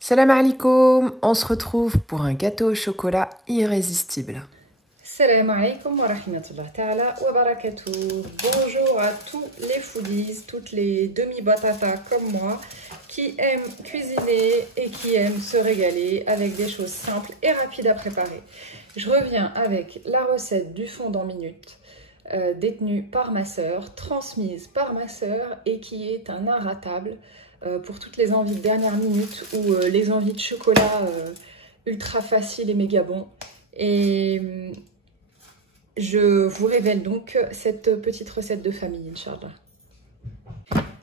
Salam alaikum, on se retrouve pour un gâteau au chocolat irrésistible. Salam alaikum wa rahmatullahi ta'ala wa barakatuh. Bonjour à tous les foodies, toutes les demi-batatas comme moi qui aiment cuisiner et qui aiment se régaler avec des choses simples et rapides à préparer. Je reviens avec la recette du fondant minute détenue par ma sœur, transmise par ma sœur et qui est un inratable pour toutes les envies de dernière minute ou les envies de chocolat ultra facile et méga bon. Et je vous révèle donc cette petite recette de famille, Inch'Allah.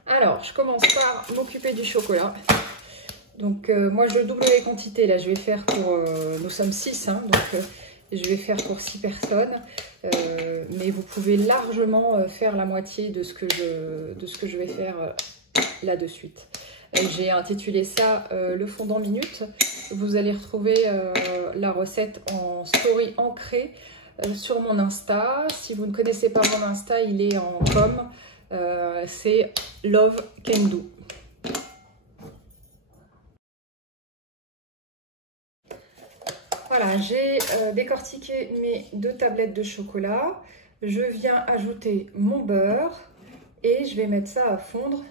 Alors, je commence par m'occuper du chocolat. Donc, moi, je double les quantités. Là, je vais faire pour... nous sommes 6, hein, donc je vais faire pour 6 personnes. Mais vous pouvez largement faire la moitié de ce que je vais faire là de suite. J'ai intitulé ça le fondant minute. Vous allez retrouver la recette en story ancrée sur mon Insta. Si vous ne connaissez pas mon Insta, il est en com. C'est Love Can Do. Voilà, j'ai décortiqué mes 2 tablettes de chocolat. Je viens ajouter mon beurre et je vais mettre ça à fondre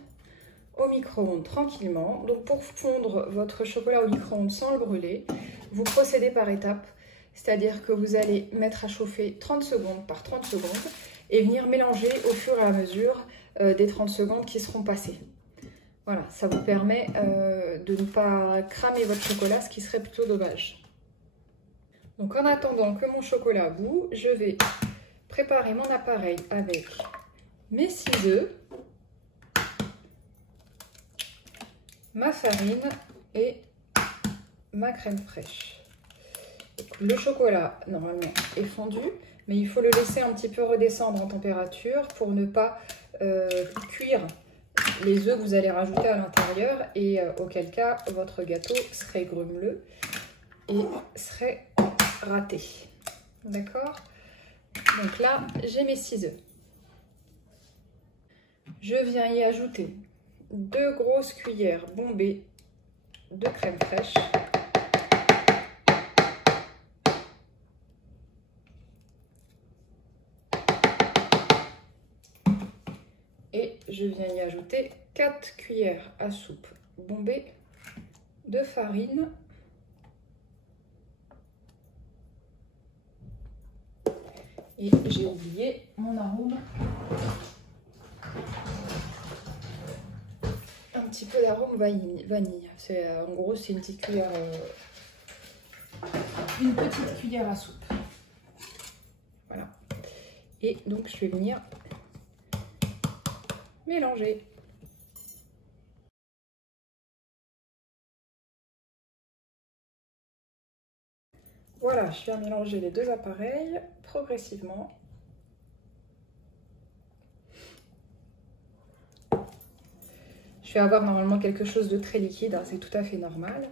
au micro-ondes tranquillement. Donc pour fondre votre chocolat au micro-ondes sans le brûler, vous procédez par étapes. C'est-à-dire que vous allez mettre à chauffer 30 secondes par 30 secondes et venir mélanger au fur et à mesure des 30 secondes qui seront passées. Voilà, ça vous permet de ne pas cramer votre chocolat, ce qui serait plutôt dommage. Donc en attendant que mon chocolat bout, je vais préparer mon appareil avec mes 6 œufs, ma farine et ma crème fraîche. Le chocolat, normalement, est fondu, mais il faut le laisser un petit peu redescendre en température pour ne pas cuire les œufs que vous allez rajouter à l'intérieur et auquel cas, votre gâteau serait grumeleux et serait raté. D'accord? Donc là, j'ai mes 6 œufs. Je viens y ajouter 2 grosses cuillères bombées de crème fraîche. Et je viens y ajouter 4 cuillères à soupe bombées de farine. Et j'ai oublié mon arôme. Un petit peu d'arôme vanille. En gros, c'est une petite cuillère, une petite cuillère à soupe. Voilà. Et donc, je vais venir mélanger. Voilà, je viens mélanger les 2 appareils progressivement. Je vais avoir normalement quelque chose de très liquide, hein, c'est tout à fait normal.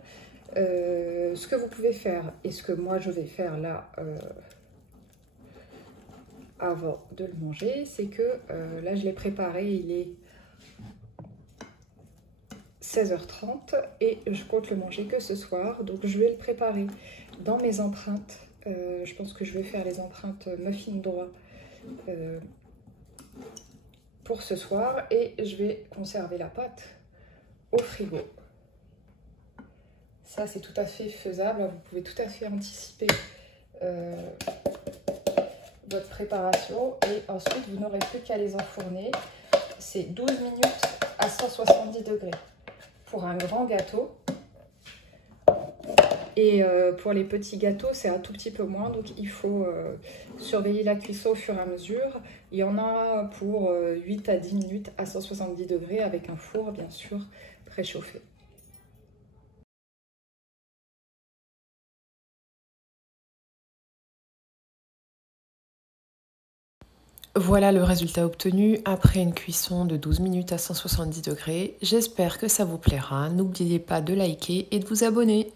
Ce que vous pouvez faire et ce que moi je vais faire là avant de le manger, c'est que là je l'ai préparé, il est 16h30 et je compte le manger que ce soir. Donc je vais le préparer dans mes empreintes. Je pense que je vais faire les empreintes muffin droit pour ce soir et je vais conserver la pâte au frigo. Ça c'est tout à fait faisable, vous pouvez tout à fait anticiper votre préparation et ensuite vous n'aurez plus qu'à les enfourner. C'est 12 minutes à 170 degrés pour un grand gâteau. Et pour les petits gâteaux, c'est un tout petit peu moins, donc il faut surveiller la cuisson au fur et à mesure. Il y en a pour 8 à 10 minutes à 170 degrés avec un four, bien sûr, préchauffé. Voilà le résultat obtenu après une cuisson de 12 minutes à 170 degrés. J'espère que ça vous plaira. N'oubliez pas de liker et de vous abonner.